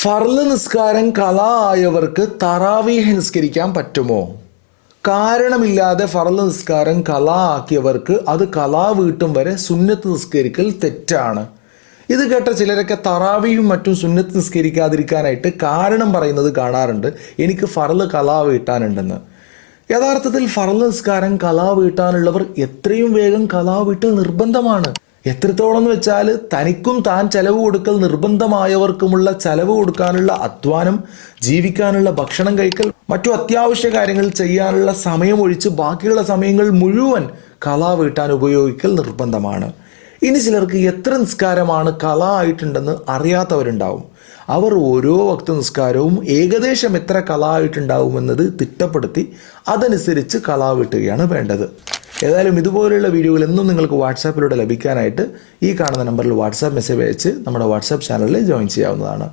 ഫർള് നിസ്കാരം കളാ ആയവർക്ക് തറാവീഹ് നിസ്കരിക്കാൻ പറ്റുമോ? കാരണമില്ലാതെ ഫർള് നിസ്കാരം കളാ ആക്കിയവർക്ക് അത് കളാ വീട്ടും വരെ സുന്നത്ത് നിസ്കരിക്കൽ തെറ്റാണ്. ഇത് കേട്ട ചിലരൊക്കെ തറാവിയും മറ്റും സുന്നത്ത് നിസ്കരിക്കാതിരിക്കാനായിട്ട് കാരണം പറയുന്നത് കാണാറുണ്ട്. എനിക്ക് ഫർള് കളാ വീട്ടാനുണ്ടെന്ന്. യഥാർത്ഥത്തിൽ ഫർള് നിസ്കാരം കളാ വീട്ടാനുള്ളവർ എത്രയും വേഗം കളാ വീട്ടൽ നിർബന്ധമാണ്. എത്രത്തോളം എന്ന് വെച്ചാൽ തനിക്കും താൻ ചെലവ് കൊടുക്കൽ നിർബന്ധമായവർക്കുമുള്ള ചെലവ് കൊടുക്കാനുള്ള അധ്വാനം, ജീവിക്കാനുള്ള ഭക്ഷണം കഴിക്കൽ, മറ്റു അത്യാവശ്യ കാര്യങ്ങൾ ചെയ്യാനുള്ള സമയമൊഴിച്ച് ബാക്കിയുള്ള സമയങ്ങൾ മുഴുവൻ കളാ വീട്ടാൻ ഉപയോഗിക്കൽ നിർബന്ധമാണ്. ഇനി ചിലർക്ക് എത്ര നിസ്കാരമാണ് കളാ ആയിട്ടുണ്ടെന്ന് അറിയാത്തവരുണ്ടാവും. അവർ ഓരോ വക്ത നിസ്കാരവും ഏകദേശം എത്ര കളാ ആയിട്ടുണ്ടാവുമെന്നത് തിട്ടപ്പെടുത്തി അതനുസരിച്ച് കളാ വീട്ടുകയാണ് വേണ്ടത്. ഏതായാലും ഇതുപോലെയുള്ള വീഡിയോകൾ എന്നും നിങ്ങൾക്ക് വാട്സാപ്പിലൂടെ ലഭിക്കാനായിട്ട് ഈ കാണുന്ന നമ്പറിൽ വാട്സാപ്പ് മെസ്സേജ് അയച്ച് നമ്മുടെ വാട്സാപ്പ് ചാനലിൽ ജോയിൻ ചെയ്യാവുന്നതാണ്.